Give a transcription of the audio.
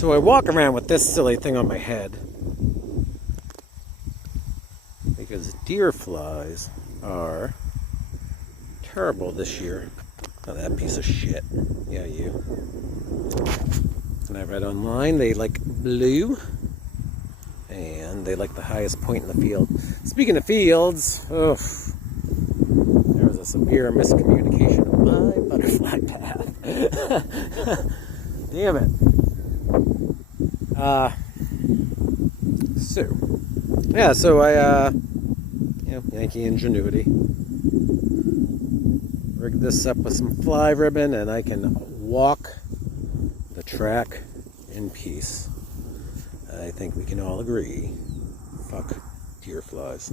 So I walk around with this silly thing on my head because deer flies are terrible this year. Oh, that piece of shit. Yeah, you. And I read online they like blue and they like the highest point in the field. Speaking of fields, there was a severe miscommunication of my butterfly path. Damn it. So I, Yankee ingenuity. Rigged this up with some fly ribbon and I can walk the track in peace. I think we can all agree. Fuck deer flies.